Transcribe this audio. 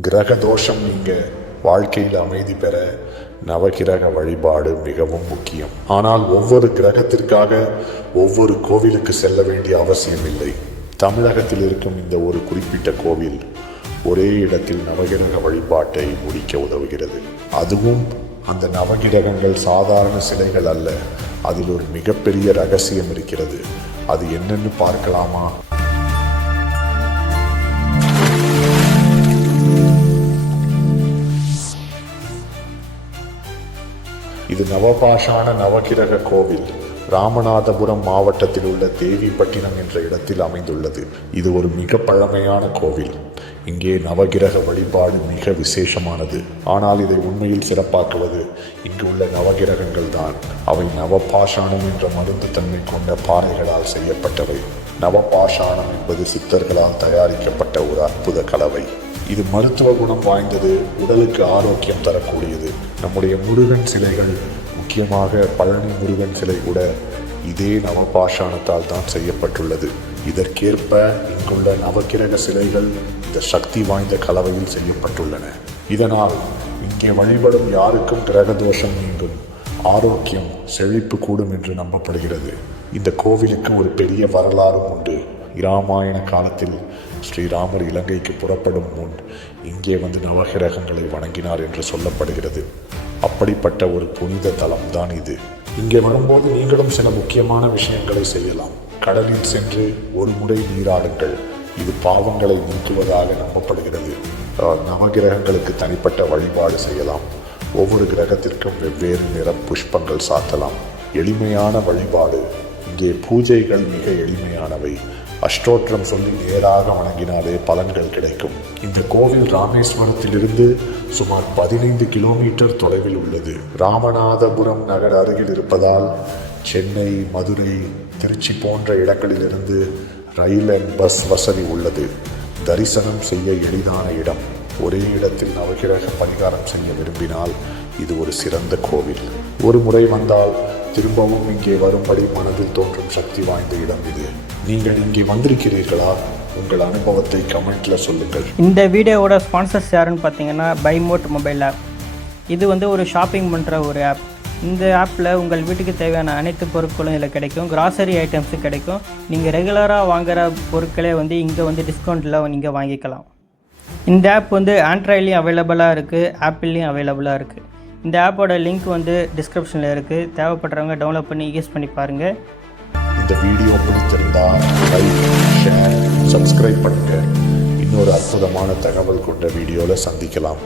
கிரக தோஷம் நீங்கள் வாழ்க்கையில் அமைதி பெற நவகிரக வழிபாடு மிகவும் முக்கியம். ஆனால் ஒவ்வொரு கிரகத்திற்காக ஒவ்வொரு கோவிலுக்கு செல்ல வேண்டிய அவசியம் இல்லை. தமிழகத்தில் இருக்கும் இந்த ஒரு குறிப்பிட்ட கோவில் ஒரே இடத்தில் நவகிரக வழிபாட்டை முடிக்க உதவுகிறது. அதுவும் அந்த நவகிரகங்கள் சாதாரண சிலைகள் அல்ல அதில் ஒரு மிகப்பெரிய ரகசியம் இருக்கிறது. அது என்னென்னு பார்க்கலாமா? இது நவபாஷான நவகிரக கோவில். ராமநாதபுரம் மாவட்டத்தில் உள்ள தேவிப்பட்டினம் என்ற இடத்தில் அமைந்துள்ளது. இது ஒரு மிக பழமையான கோவில். இங்கே நவகிரக வழிபாடு மிக விசேஷமானது. ஆனால் இதை உண்மையில் சிறப்பாக்குவது இங்கு உள்ள நவகிரகங்கள் தான். அவை நவபாஷாணம் என்ற மருந்து தன்மை கொண்ட பாறைகளால் செய்யப்பட்டவை. நவபாஷாணம் என்பது சித்தர்களால் தயாரிக்கப்பட்ட ஒரு அற்புத கலவை. இது மருத்துவ குணம் வாய்ந்தது உடலுக்கு ஆரோக்கியம் தரக்கூடியது. நம்முடைய முருகன் சிலைகள் முக்கியமாக பழனி முருகன் சிலை கூட இதே நவபாஷாணத்தால் தான் செய்யப்பட்டுள்ளது. இதற்கேற்ப இங்குள்ள நவக்கிரக சிலைகள் இந்த சக்தி வாய்ந்த கலவையில் செய்யப்பட்டுள்ளன. இதனால் இங்கே வழிபடும் யாருக்கும் கிரக தோஷம் நீங்கும் ஆரோக்கியம் செழிப்பு கூடும் என்று நம்பப்படுகிறது. இந்த கோவிலுக்கு ஒரு பெரிய வரலாறும் உண்டு. இராமாயண காலத்தில் ஸ்ரீராமர் இலங்கைக்கு புறப்படும் முன் இங்கே வந்து நவகிரகங்களை வணங்கினார் என்று சொல்லப்படுகிறது. அப்படிப்பட்ட ஒரு புனித தலம் தான் இது. இங்கே வரும்போது நீங்களும் சில முக்கியமான விஷயங்களை செய்யலாம். கடலில் சென்று ஒரு முறை நீராடுங்கள். இது பாவங்களை நீக்குவதாக நம்பப்படுகிறது. நவகிரகங்களுக்கு தனிப்பட்ட வழிபாடு செய்யலாம். ஒவ்வொரு கிரகத்திற்கும் வெவ்வேறு நிற புஷ்பங்கள் சாத்தலாம். எளிமையான வழிபாடு. இங்கே பூஜைகள் மிக எளிமையானவை. அஷ்டோற்றம் சொல்லி நேராக வணங்கினாலே பலன்கள் கிடைக்கும். இந்த கோவில் ராமேஸ்வரத்திலிருந்து சுமார் பதினைந்து கிலோமீட்டர் தொலைவில் உள்ளது. ராமநாதபுரம் நகர் அருகில் இருப்பதால் சென்னை மதுரை திருச்சி போன்ற இடங்களிலிருந்து ரயில் அண்ட் பஸ் வசதி உள்ளது. தரிசனம் செய்ய எளிதான இடம். ஒரே இடத்தில் நவகிரக பரிகாரம் செய்ய விரும்பினால் இது ஒரு சிறந்த கோவில். ஒரு முறை வந்தால் திரும்பவும் இங்கே வரும்படி மனதில் தோன்றும் சக்தி வாய்ந்த இடம் இது. நீங்கள் இங்கே வந்திருக்கிறீர்களா? உங்கள் அனுபவத்தை கமெண்ட்ல சொல்லுங்கள். இந்த வீடியோவோட ஸ்பான்சர்ஸ் யாருன்னு பார்த்தீங்கன்னா பைமோட் மொபைல் ஆப் இது வந்து ஒரு ஷாப்பிங் பண்ணுற ஒரு ஆப் இந்த ஆப்பில் உங்கள் வீட்டுக்கு தேவையான அனைத்து பொருட்களும் இதில் கிடைக்கும். கிராசரி ஐட்டம்ஸும் கிடைக்கும். நீங்கள் ரெகுலராக வாங்குற பொருட்களே வந்து இங்கே வந்து டிஸ்கவுண்ட்டில் நீங்கள் வாங்கிக்கலாம். இந்த ஆப் வந்து ஆண்ட்ராய்ட்லேயும் அவைலபிளாக இருக்குது ஆப்பிள்லேயும் அவைலபிளாக இருக்குது இந்த ஆப்போட லிங்க் வந்து டிஸ்கிரிப்ஷனில் இருக்குது தேவைப்படுறவங்க டவுன்லோட் பண்ணி யூஸ் பண்ணி பாருங்கள் இந்த வீடியோ பிடித்திருந்தால் லைக் ஷேர் சப்ஸ்கிரைப் பண்ணுங்கள் இன்னொரு அற்புதமான தகவல் கொண்ட வீடியோவில் சந்திக்கலாம்.